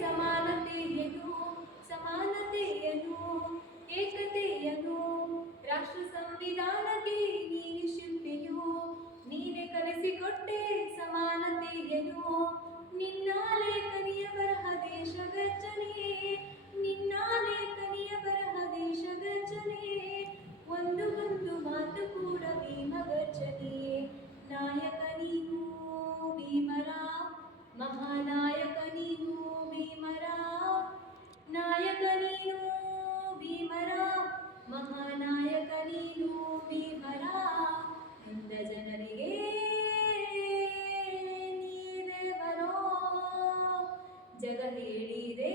ಸಮಾನತೆಯನ್ನು ಸಮಾನತೆಯನ್ನು ಏಕತೆಯನ್ನು ರಾಷ್ಟ್ರ ಸಂವಿಧಾನಕ್ಕೆ ನೀನೆ ಶಿಲ್ಪಿಯು ನೀನೆ ಕಲಿಸಿಕೊಟ್ಟೆ ಸಮಾನತೆಯನ್ನು ನಿನ್ನ ಲೇಖನಿಯ ಬರಹ ದೇಶ ಗರ್ಜನೆ ನಿನ್ನ ಲೇಖನಿಯ ಬರಹ ದೇಶ ಗರ್ಜನೆ ಒಂದು ಮಾತು ಕೂಡ ಭೀಮ ಗರ್ಜನೆ ನಾಯಕ ನೀನು ಭೀಮರಾವ್ ಮಹಾನಾಯಕ ನೀನು ಭೀಮರಾವ್ ನಾಯಕ ನೀನು ಭೀಮರಾವ್ ಮಹಾನಾಯಕ ನೀನು ಭೀಮರಾವ್ ಎಂದ ಜನರಿಗೆ ನೀ ದೇವರೋ ಜಗ ಹೇಳಿದೆ